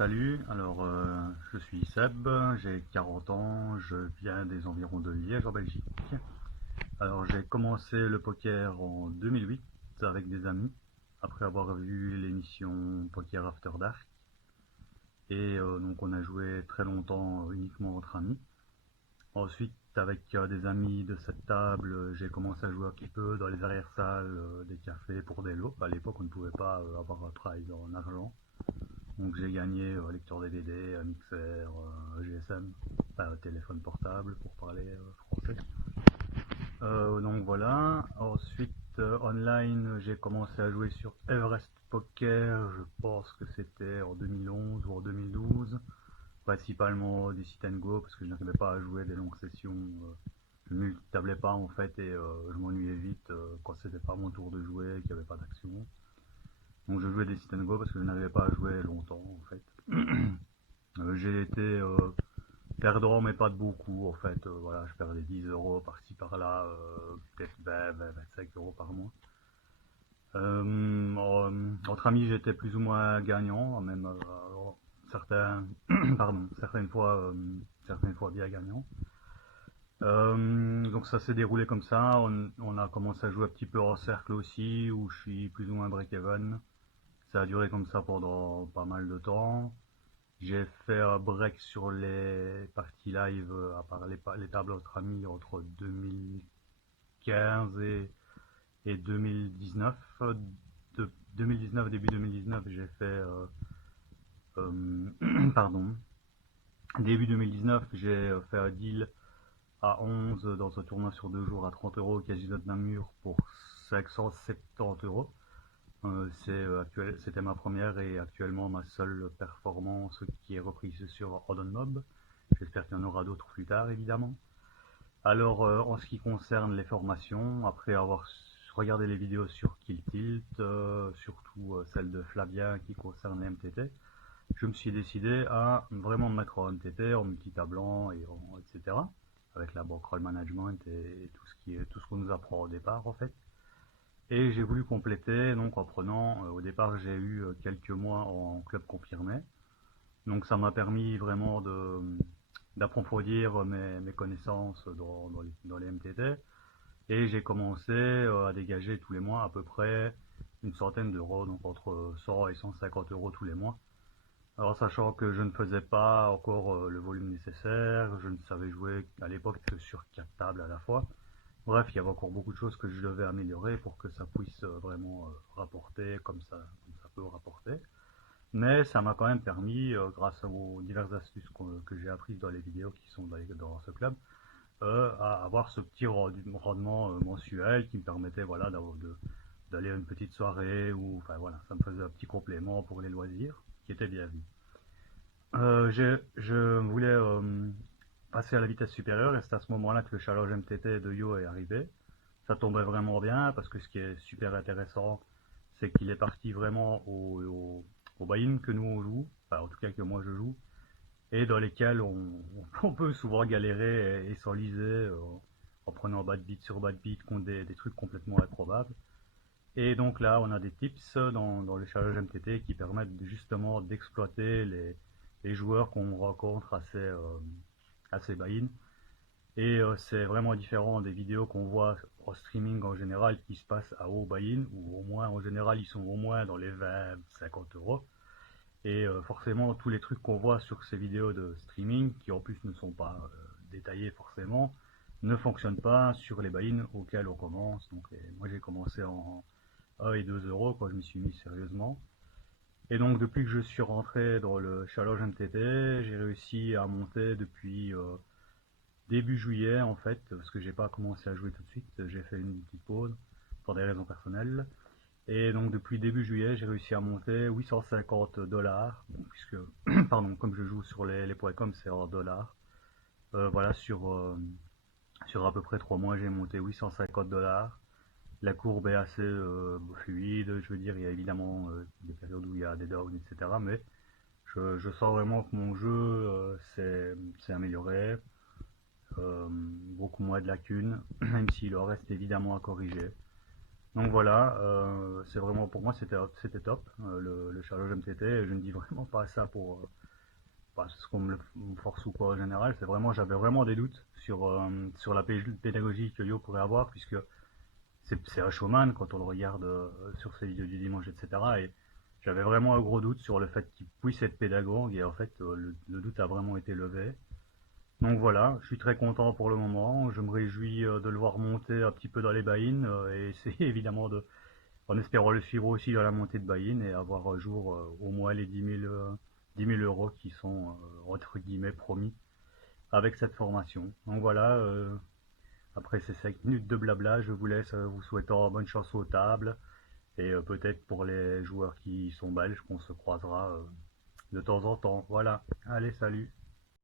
Salut, je suis Seb, j'ai 40 ans, je viens des environs de Liège en Belgique. Alors j'ai commencé le poker en 2008 avec des amis, après avoir vu l'émission Poker After Dark. Donc on a joué très longtemps uniquement entre amis. Ensuite avec des amis de cette table, j'ai commencé à jouer un petit peu dans les arrière-salles des cafés pour des lots. À l'époque on ne pouvait pas avoir un prize en argent. Donc j'ai gagné lecteur DVD, mixeur, GSM, enfin téléphone portable pour parler français. Donc voilà. Ensuite online j'ai commencé à jouer sur Everest Poker, je pense que c'était en 2011 ou en 2012. Principalement du sit and go parce que je n'arrivais pas à jouer des longues sessions. Je ne tablais pas en fait et je m'ennuyais vite quand c'était pas mon tour de jouer, qu'il n'y avait pas d'action. Donc je jouais des sit and go parce que je n'arrivais pas à jouer longtemps en fait. J'ai été perdant mais pas de beaucoup en fait. Voilà, je perdais 10 euros par-ci par-là, peut-être 25 euros par mois. Entre amis j'étais plus ou moins gagnant, même certains, pardon, certaines fois bien gagnant. Donc ça s'est déroulé comme ça, on a commencé à jouer un petit peu en cercle aussi, où je suis plus ou moins break-even. Ça a duré comme ça pendant pas mal de temps. J'ai fait un break sur les parties live, à part les tables entre amis, entre 2015 et 2019. De 2019, début 2019, j'ai fait... pardon. Début 2019, j'ai fait un deal à 11 dans un tournoi sur 2 jours à 30 euros au Casino de Namur pour 570 euros. C'était ma première et actuellement ma seule performance qui est reprise sur Rodon Mob. J'espère qu'il y en aura d'autres plus tard évidemment. Alors en ce qui concerne les formations, après avoir regardé les vidéos sur Kill Tilt, surtout celle de Flavien qui concerne les MTT, je me suis décidé à vraiment me mettre en MTT, en multitablant etc. Avec la bankroll management et tout ce qu'on nous apprend au départ en fait. Et j'ai voulu compléter, donc en prenant, au départ j'ai eu quelques mois en club confirmé. Donc ça m'a permis vraiment d'approfondir mes connaissances dans les MTT. Et j'ai commencé à dégager tous les mois à peu près une centaine d'euros, donc entre 100 et 150 euros tous les mois. Alors sachant que je ne faisais pas encore le volume nécessaire, je ne savais jouer à l'époque que sur 4 tables à la fois. Bref, il y avait encore beaucoup de choses que je devais améliorer pour que ça puisse vraiment rapporter comme ça peut rapporter. Mais ça m'a quand même permis, grâce aux diverses astuces que j'ai apprises dans les vidéos qui sont dans ce club, à avoir ce petit rendement mensuel qui me permettait voilà, d'aller à une petite soirée ou enfin voilà, ça me faisait un petit complément pour les loisirs qui était bien vu. Je voulais passer à la vitesse supérieure et c'est à ce moment-là que le challenge MTT de Yo est arrivé. Ça tombait vraiment bien parce que ce qui est super intéressant, c'est qu'il est parti vraiment au buy-in que nous on joue, enfin en tout cas que moi je joue, et dans lesquels on peut souvent galérer et s'enliser en prenant bad beat sur bad beat contre des trucs complètement improbables. Et donc là, on a des tips dans le challenge MTT qui permettent justement d'exploiter les joueurs qu'on rencontre assez buy-in. Et c'est vraiment différent des vidéos qu'on voit en streaming en général qui se passent à haut buy-in, ou au moins en général ils sont au moins dans les 20-50 euros. Et forcément tous les trucs qu'on voit sur ces vidéos de streaming, qui en plus ne sont pas détaillés forcément, ne fonctionnent pas sur les buy-in auxquels on commence. Donc moi j'ai commencé en 1 et 2 euros quand je m'y suis mis sérieusement. Et donc depuis que je suis rentré dans le challenge MTT, j'ai réussi à monter depuis début juillet en fait, parce que j'ai pas commencé à jouer tout de suite, j'ai fait une petite pause pour des raisons personnelles. Et donc depuis début juillet, j'ai réussi à monter 850 dollars, puisque, pardon, comme je joue sur les points com, c'est en dollars. Voilà, sur à peu près 3 mois, j'ai monté 850 dollars. La courbe est assez fluide, je veux dire, il y a évidemment des périodes où il y a des downs, etc. Mais je sens vraiment que mon jeu s'est amélioré, beaucoup moins de lacunes, même s'il en reste évidemment à corriger. Donc voilà, c'est vraiment pour moi c'était top le challenge MTT. Et je ne dis vraiment pas ça pour parce qu'on me force ou quoi en général. C'est vraiment j'avais vraiment des doutes sur la pédagogie que Yo pourrait avoir puisque c'est un showman quand on le regarde sur ses vidéos du dimanche, etc. Et j'avais vraiment un gros doute sur le fait qu'il puisse être pédagogue et en fait le doute a vraiment été levé. Donc voilà, je suis très content pour le moment. Je me réjouis de le voir monter un petit peu dans les buy-in et essayer évidemment en espérant le suivre aussi dans la montée de buy-in et avoir un jour au moins les 10 000 euros qui sont entre guillemets promis avec cette formation. Donc voilà, après ces 5 minutes de blabla, je vous laisse vous souhaitant bonne chance aux tables et peut-être pour les joueurs qui sont belges qu'on se croisera de temps en temps. Voilà, allez, salut.